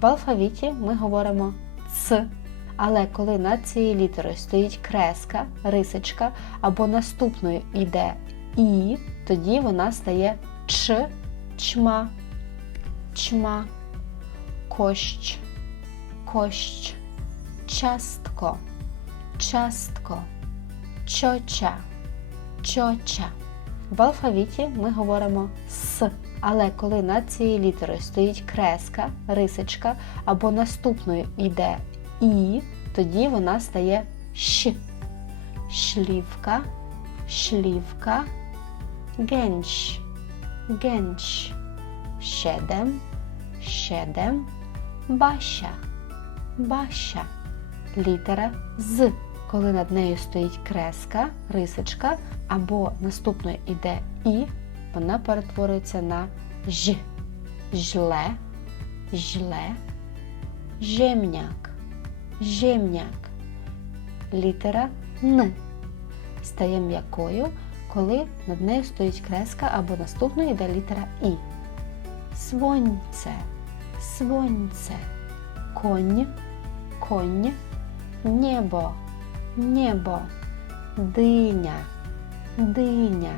В алфавіті ми говоримо Ц, але коли над цією літерою стоїть креска, рисочка, або наступною йде І, тоді вона стає Ч, чма, чма, кощ, кощ, частко, частко, чоча, чоча. В алфавіті ми говоримо С, але коли над цією літерою стоїть креска, рисочка, або наступною йде І, тоді вона стає Щ. Шлівка, шлівка, генщ, генщ, щедем, щедем, баща, баща. Літера з, коли над нею стоїть креска, рисочка, або наступною йде І, вона перетворюється на Ж. Жле, жле, жемняк, жемняк. Літера Н стає м'якою, коли над нею стоїть креска або наступною йде літера І. Свонце, свонце, конь, конь, небо, небо, диня, диня.